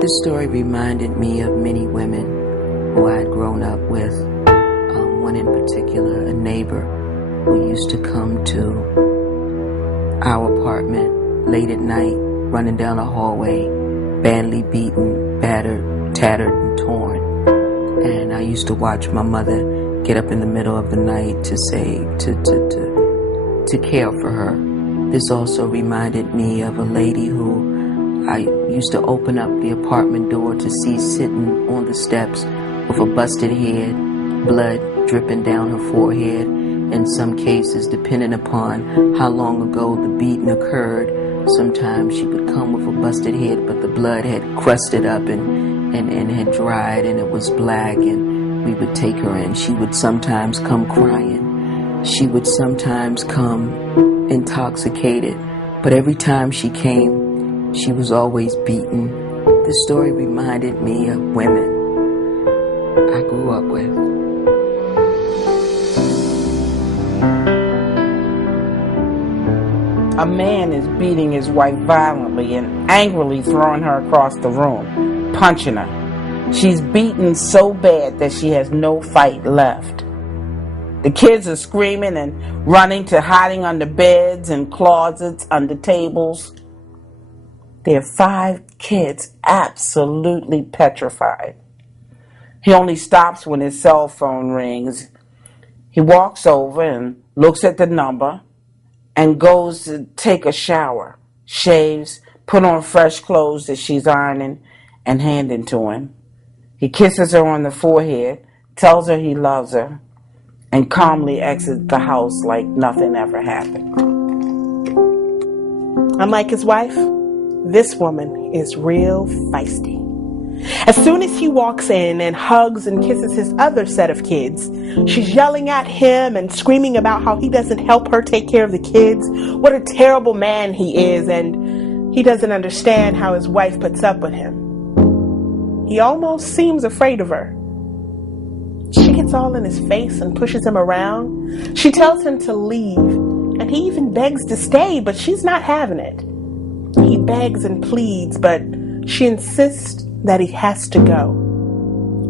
This story reminded me of many women who I had grown up with. One in particular, a neighbor who used to come to our apartment late at night, running down the hallway, badly beaten, battered, tattered, and torn. And I used to watch my mother get up in the middle of the night to care for her. This also reminded me of a lady who I used to open up the apartment door to see sitting on the steps with a busted head, blood dripping down her forehead. In some cases, depending upon how long ago the beating occurred, sometimes she would come with a busted head, but the blood had crusted up and had dried, and it was black, and we would take her in. She would sometimes come crying. She would sometimes come intoxicated, but every time she came, she was always beaten. This story reminded me of women I grew up with. A man is beating his wife violently and angrily throwing her across the room, punching her. She's beaten so bad that she has no fight left. The kids are screaming and running to hiding under beds and closets, under tables. There are 5 kids absolutely petrified. He only stops when his cell phone rings. He walks over and looks at the number and goes to take a shower, shaves, put on fresh clothes that she's ironing, and handing to him. He kisses her on the forehead, tells her he loves her, and calmly exits the house like nothing ever happened. Unlike his wife, this woman is real feisty. As soon as he walks in and hugs and kisses his other set of kids, she's yelling at him and screaming about how he doesn't help her take care of the kids, what a terrible man he is, and he doesn't understand how his wife puts up with him. He almost seems afraid of her. She gets all in his face and pushes him around. She tells him to leave, and he even begs to stay, but she's not having it. He begs and pleads, but she insists that he has to go.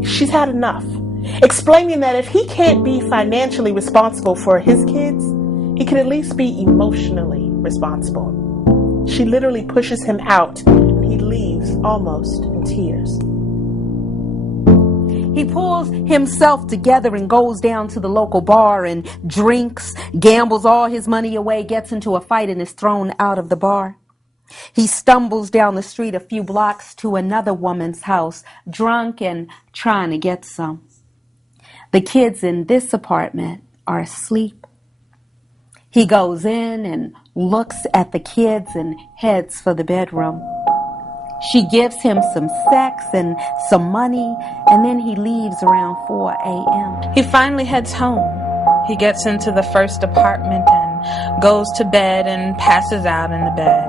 She's had enough, explaining that if he can't be financially responsible for his kids, he can at least be emotionally responsible. She literally pushes him out, and he leaves almost in tears. He pulls himself together and goes down to the local bar and drinks, gambles all his money away, gets into a fight, and is thrown out of the bar. He stumbles down the street a few blocks to another woman's house, drunk and trying to get some. The kids in this apartment are asleep. He goes in and looks at the kids and heads for the bedroom. She gives him some sex and some money, and then he leaves around 4 a.m. He finally heads home. He gets into the first apartment and goes to bed and passes out in the bed.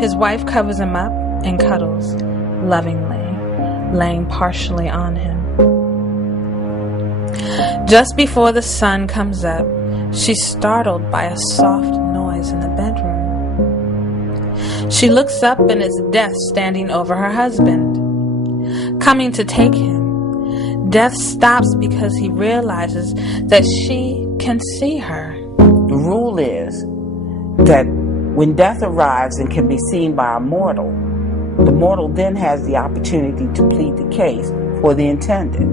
His wife covers him up and cuddles lovingly, laying partially on him. Just before the sun comes up, she's startled by a soft noise in the bedroom. She looks up and is Death standing over her husband, coming to take him. Death stops because he realizes that she can see her. The rule is that when death arrives and can be seen by a mortal, the mortal then has the opportunity to plead the case for the intended.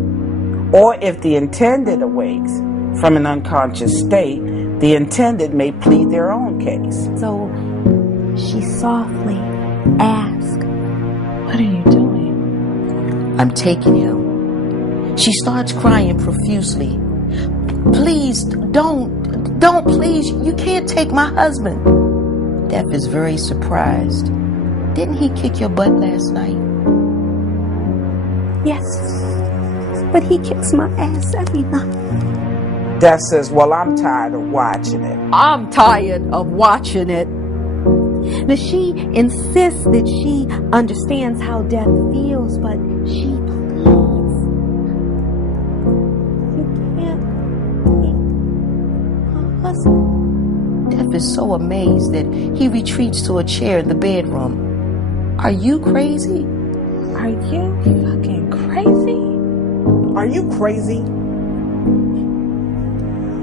Or if the intended awakes from an unconscious state, the intended may plead their own case. So she softly asks, "What are you doing?" I'm taking him. She starts crying profusely. Please, don't, please. You can't take my husband. Death is very surprised. Didn't he kick your butt last night? yes, but he kicks my ass every night. Death says, well, I'm tired of watching it. I'm tired of watching it. Now she insists that she understands how Death feels, but she pleads. You can't take my husband. Death is so amazed that he retreats to a chair in the bedroom. Are you crazy? Are you fucking crazy? Are you crazy?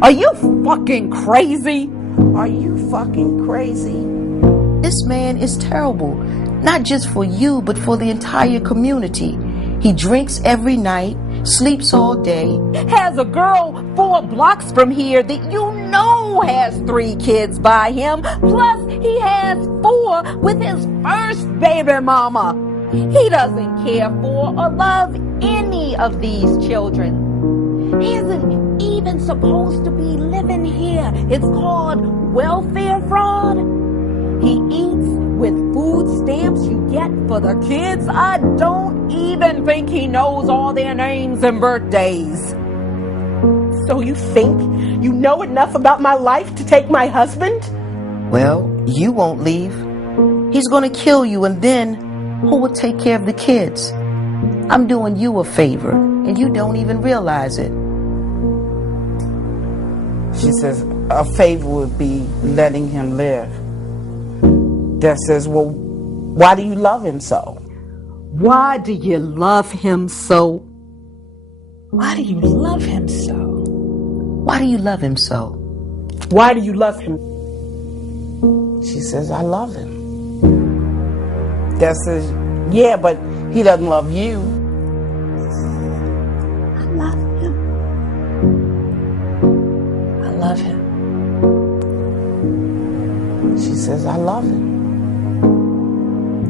Are you fucking crazy? Are you fucking crazy? This man is terrible, not just for you, but for the entire community. He drinks every night, sleeps all day. Has a girl 4 blocks from here that you know has 3 kids by him. Plus, he has 4 with his first baby mama. He doesn't care for or love any of these children. He isn't even supposed to be living here. It's called welfare fraud. He eats with food stamps you get for the kids. I don't even think he knows all their names and birthdays. So you think you know enough about my life to take my husband? Well, you won't leave. He's gonna kill you, and then who will take care of the kids? I'm doing you a favor, and you don't even realize it. She says, a favor would be letting him live. Death says, well, why do you love him so? Why do you love him so? Why do you love him so? Why do you love him so? Why do you love him? She says, I love him. Death says, yeah, but he doesn't love you. I love him. I love him. She says, I love him.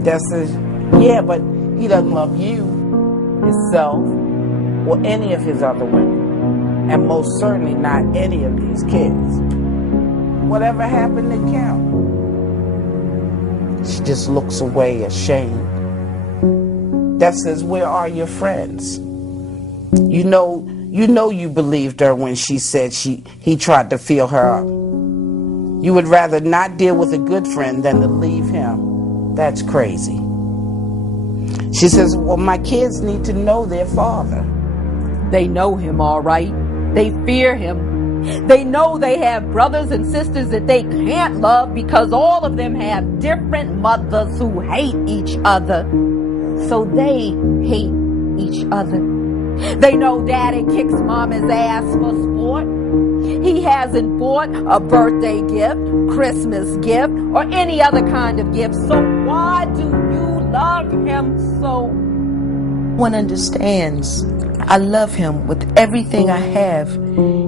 Death says, yeah, but he doesn't love you, himself, or any of his other women, and most certainly not any of these kids. Whatever happened to Kim? She just looks away, ashamed. Death says, where are your friends? You know you believed her when she said he tried to feel her up. You would rather not deal with a good friend than to leave him. That's crazy. She says, well, my kids need to know their father. They know him all right. They fear him. They know they have brothers and sisters that they can't love because all of them have different mothers who hate each other. So they hate each other. They know daddy kicks mama's ass for sport. He hasn't bought a birthday gift, Christmas gift, or any other kind of gift. So why do you love him so? One understands. I love him with everything I have.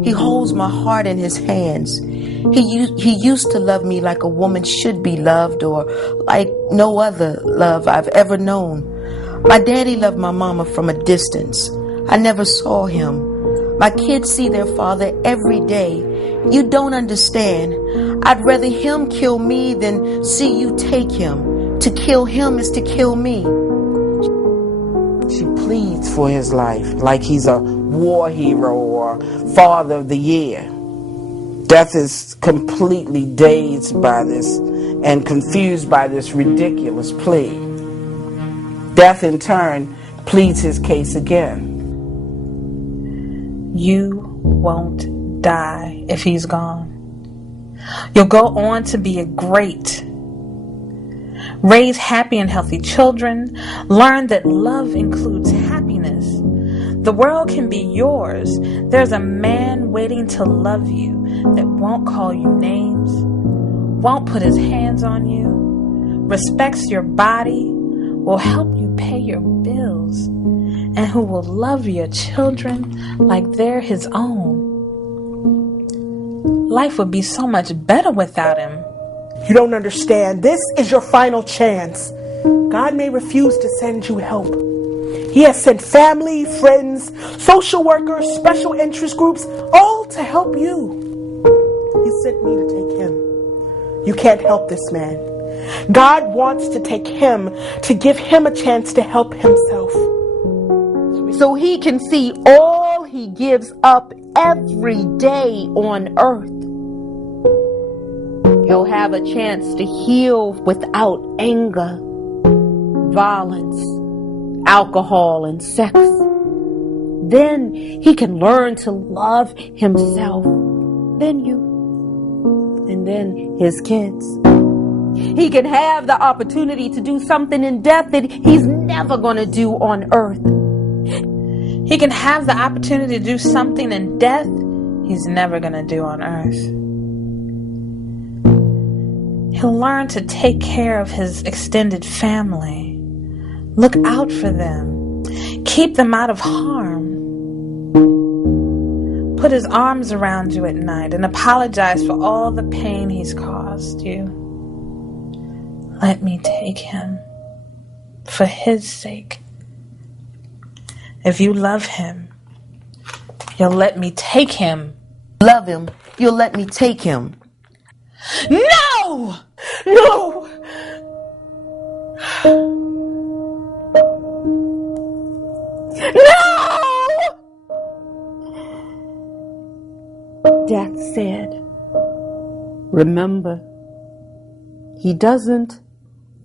He holds my heart in his hands. He used to love me like a woman should be loved, or like no other love I've ever known. My daddy loved my mama from a distance. I never saw him. My kids see their father every day. You don't understand. I'd rather him kill me than see you take him. To kill him is to kill me. She pleads for his life like he's a war hero or father of the year. Death is completely dazed by this and confused by this ridiculous plea. Death in turn pleads his case again. You won't die if he's gone. You'll go on to be a great. Raise happy and healthy children. Learn that love includes happiness. The world can be yours. There's a man waiting to love you that won't call you names, won't put his hands on you, respects your body, will help you pay your bills, and who will love your children like they're his own. Life would be so much better without him. You don't understand. This is your final chance. God may refuse to send you help. He has sent family, friends, social workers, special interest groups, all to help you. He sent me to take him. You can't help this man. God wants to take him to give him a chance to help himself. So he can see all he gives up every day on earth. He'll have a chance to heal without anger, violence, alcohol, and sex. Then he can learn to love himself, then you, and then his kids. He can have the opportunity to do something in death that he's never going to do on earth. He can have the opportunity to do something in death he's never going to do on earth. He'll learn to take care of his extended family. Look out for them. Keep them out of harm. Put his arms around you at night and apologize for all the pain he's caused you. Let me take him for his sake. If you love him, you'll let me take him. Love him, you'll let me take him. No! No! Death said, remember, he doesn't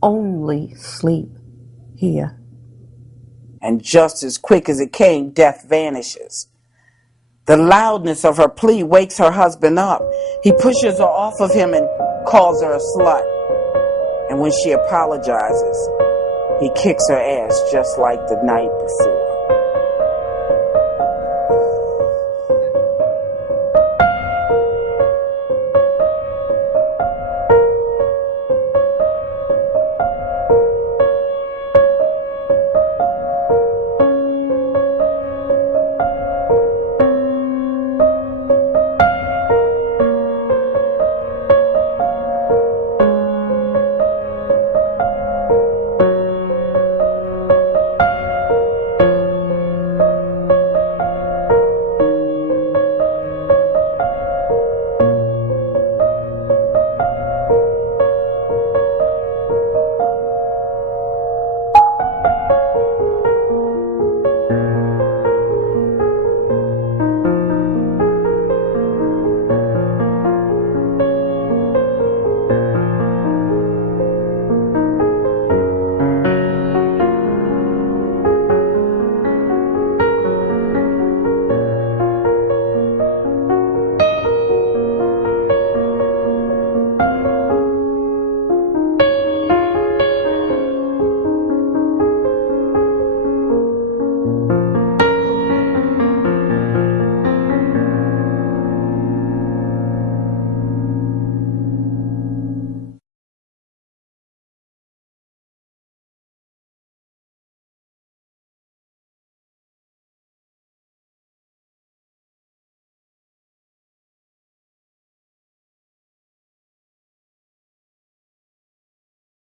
only sleep here. And just as quick as it came, Death vanishes. The loudness of her plea wakes her husband up. He pushes her off of him and calls her a slut. And when she apologizes, he kicks her ass just like the night before.